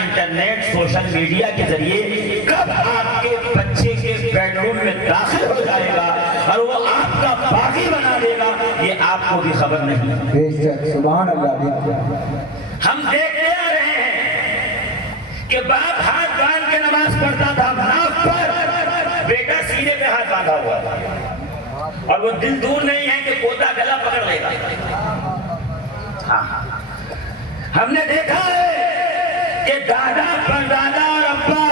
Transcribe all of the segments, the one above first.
Internet social media کے ذریعے کب آپ کے بچے کے بیڈ روم میں داخل ہو جائے گا اور وہ آپ کا باغی بنا دے گا، یہ آپ کو بھی خبر نہیں۔ بے شک، سبحان اللہ۔ ہم دیکھتے آ رہے ہیں کہ باپ ہاتھ باندھ کے نماز پڑھتا تھا ناف پر، بیٹا سینے پہ ہاتھ باندھا ہوا تھا، اور وہ دل دور نہیں ہے کہ پوتا گلا پکڑ لے گا۔ ہم نے دیکھا ہے کہ دادا پردادا اور ابا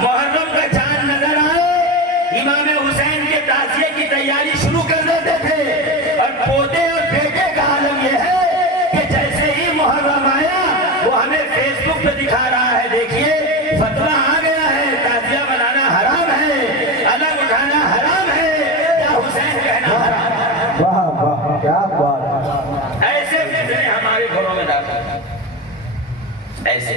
محرم کا چاند نظر آئے امام حسین کے تعزیے کی تیاری شروع کر دیتے تھے، اور پوتے اور بیٹے کا عالم یہ ہے کہ جیسے ہی محرم آیا وہ ہمیں فیس بک پہ دکھا رہا ہے، دیکھیے فتویٰ آ گیا ہے، تعزیہ بنانا حرام ہے، الگ اٹھانا حرام ہے، یا حسین کہنا حرام ہے۔ واہ واہ، کیا بات! ایسے فتنے ہمارے گھروں میں داخل، ایسے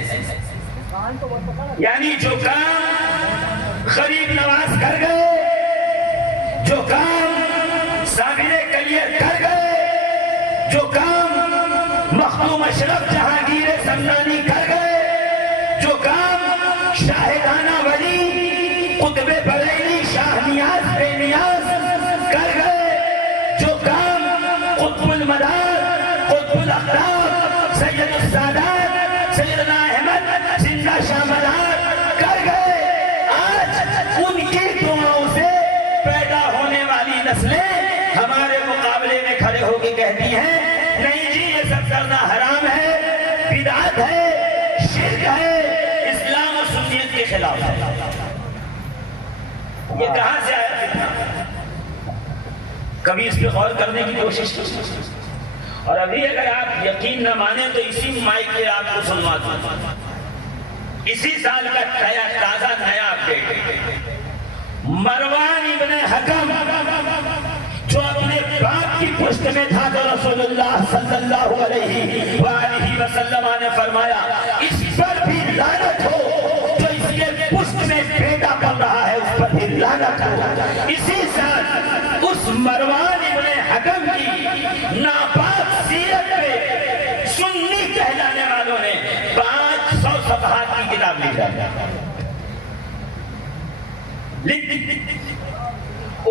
یعنی جو کام غریب نواز کر گئے، جو کام صابر کلیئر کر گئے، جو کام مخدوم اشرف جہانگیر سمنانی کر گئے، جو کام شاہدانہ ولی قطب بریلی شاہ نیاز بے نیاز کر گئے، جو کام قطب المدار قطب الاقطاب سید السادات سیدنا احمد زندہ شاہ مدار کر گئے، آج ان کی دعاؤں سے پیدا ہونے والی نسلیں ہمارے مقابلے میں کھڑے ہو کے کہتی ہیں نہیں جی یہ سب کرنا حرام ہے، بدعت ہے، شرک ہے، اسلام و سنیت کے خلاف ہے۔ یہ کہاں سے آیا فتنہ؟ کبھی اس پہ غور کرنے کی کوشش کی؟ اور ابھی اگر آپ یقین نہ مانیں تو اسی مائک پہ آپ کو سنوا دوں، اسی سال کا تازہ نیا اپڈیٹ، مروان ابن حکم جو اپنے باپ کی پشت میں تھا تو رسول اللہ صلی اللہ علیہ وآلہ وسلم نے فرمایا اس پر بھی لعنت ہو، جو اس کے پشت میں بیٹا پل رہا ہے اس پر بھی لعنت ہو۔ اسی سال اس مروان ابن حکم کی ناپاک سیرت پہ سنی کہلانے والوں نے 500 صفحات کی کتاب لکھا۔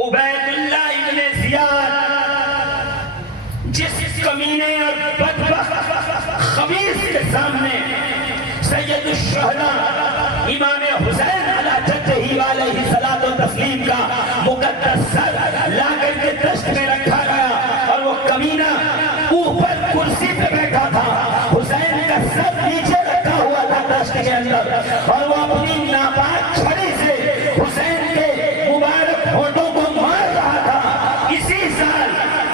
عبید اللہ ابن زیاد جس کمینے اور بدبخت خبیث کے سامنے سید الشہداء امام حسین علیہ جدہ علیہ الصلوۃ والتسلیم کا مقدس سر لا کر کے دشت میں رکھا گیا، اور وہ کمینہ اوپر کرسی پہ بیٹھا تھا، حسین کا سر نیچے رکھا ہوا تھا دشت کے اندر، اور وہ اپنی ناپاک چھڑی سے حسین کے مبارک ہونٹوں کو مار رہا تھا۔ اسی سال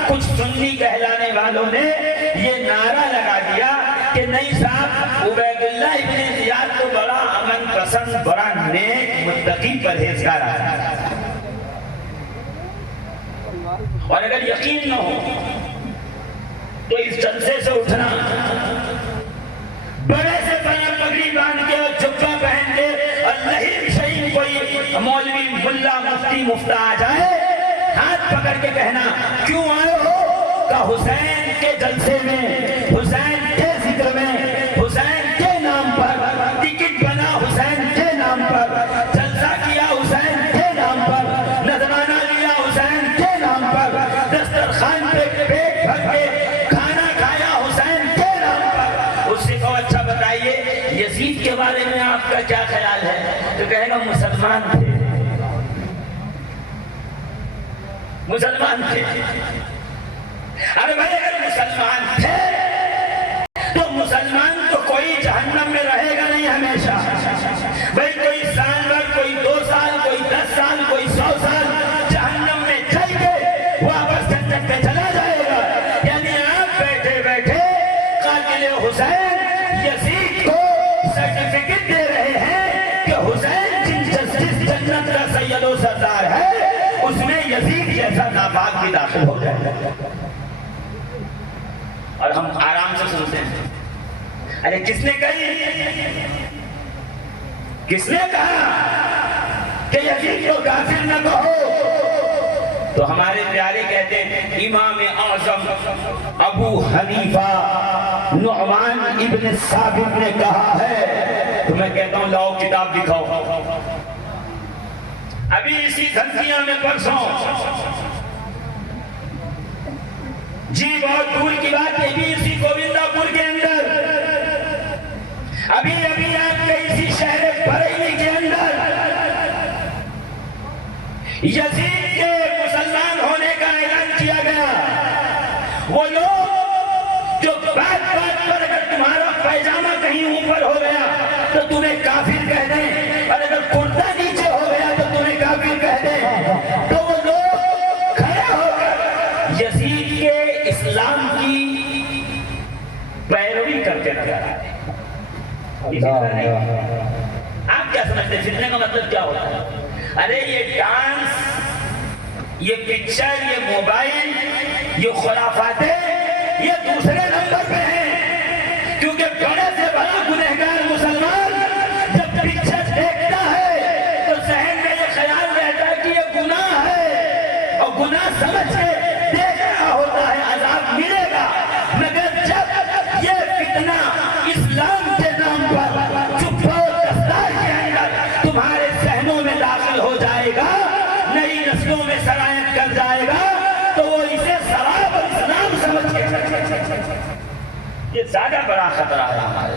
کچھ سنی کہلانے والوں نے یہ نعرہ لگا دیا کہ نہیں صاحب عبید اللہ ابن زیاد تو بڑا امن پسند، بڑا نیک متقی پرہیزگار آدمی، اور اگر یقین نہ ہو تو اس جلسے سے اٹھنا، بڑے سے بڑا پگڑی باندھ کے اور جبہ پہن کے اور لہیم شہیم کوئی مولوی ملا مفتی مفتا آ جائے، ہاتھ پکڑ کے کہنا کیوں آئے ہو؟ کہ حسین کے جلسے میں، حسین کے ذکر میں، حسین کے نام پر ٹکٹ بنا، حسین کے نام پر جلسہ کیا، حسین کے نام پر نذرانہ لیا، حسین کے نام پر دسترخوان پہ پیٹ بھر کے کھانا کھایا، حسین کے نام پر۔ اس سے کہو اچھا بتائیے یزید کے بارے میں آپ کا کیا خیال ہے؟ تو کہے گا مسلمان تھے، مسلمان تھے۔ ارے بھائی اگر مسلمان تھے تو مسلمان تو کوئی جہنم میں رہے گا نہیں ہمیشہ، بھائی کوئی سال بھر، کوئی 2 سال، کوئی 10 سال، کوئی 100 سال جہنم میں چل کے واپس جنت میں چلا جائے گا۔ یعنی آپ بیٹھے بیٹھے قاتل حسین یزید کو سرٹیفکیٹ دے رہے ہیں کہ حسین جس جنت کا سید و سردار ہے اس میں یزید جیسا ناپاک بھی داخل ہو جائے، اور ہم آرام سے سنتے ہیں۔ ارے کس نے کہی؟ کس نے کہا کہ یزید کو کافر نہ کہو؟ تو ہمارے پیارے کہتے ہیں امام اعظم ابو حنیفہ نعمان ابن ثابت نے کہا ہے تو میں کہتا ہوں لاؤ کتاب دکھاؤ. ابھی اسی دھنتیاں میں پرسوں جی بہت دور کی بات ہے، ابھی اسی گووندا پور کے اندر، ابھی آپ کے اسی شہر بریلی کے اندر یزید کے مسلمان ہونے کا اعلان کیا گیا. وہ لوگ جو بات پر اگر تمہارا پیجامہ کہیں اوپر ہو گیا تو تمہیں کافر کہہ دیں، اور اگر کرتا نیچے ہو گیا تو تمہیں کافر کہہ دیں، تو وہ لوگ کھڑے ہو کر یزید کے اسلام کی پیروی کرتے نظر آتے. آپ کیا سمجھتے ہیں فتنے کا مطلب کیا ہوتا ہے؟ ارے یہ ڈانس، یہ پکچر، یہ موبائل، یہ خرافاتیں یہ دوسرے نمبر پہ ہیں، کیونکہ بڑے سے بڑا گنہگار مسلمان جب پکچر دیکھتا ہے تو ذہن میں یہ خیال رہتا ہے کہ یہ گناہ ہے، اور گناہ سمجھ کے دیکھ رہا ہوتا ہے عذاب ملے گا. مگر جب یہ فتنہ اسلام کے نام پر چپ و دستار کے اندر تمہارے ذہنوں میں داخل ہو جائے گا، نئی نسلوں میں سرایت کر جائے گا، تو وہ اسے شراب اور اسلام سمجھ کے یہ زیادہ بڑا خطرہ ہے ہمارے.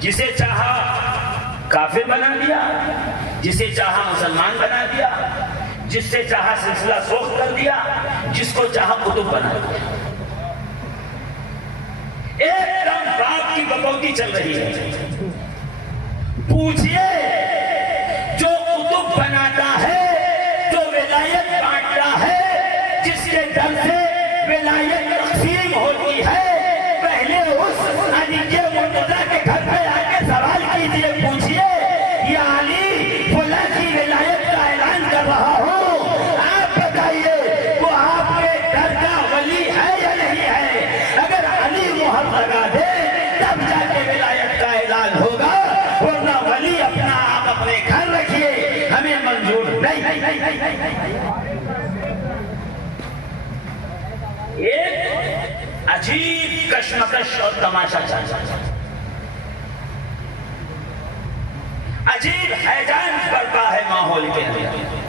جسے چاہا کافر بنا دیا، جسے چاہا مسلمان بنا دیا، جس سے چاہا سلسلہ سوخت کر دیا، جس کو چاہا قطب بنا دیا. ایک دم باپ کی بکوتی چل رہی ہے. پوچھئے جو قطب بناتا ہے، جو ولایت بانٹتا ہے، جس کے در سے ولایت تقسیم ہوتی ہے، پہلے اس علی مرتضیٰ کے گھر پہ آ کے سوال کیجئے، پوچھئے یا علی فلاں کی ولایت کا اعلان کر رہا ہوں، آپ بتائیے وہ آپ کے گھر کا ولی ہے یا نہیں ہے؟ اگر علی مہر لگا دے تب جا کے ولایت کا اعلان ہوگا، ورنہ ولی اپنا آپ اپنے گھر رکھیے، ہمیں منظور نہیں. ایک عجیب کشمکش اور تماشا چل رہا ہے، عجیب ہیجان برپا ہے ماحول کے اندر.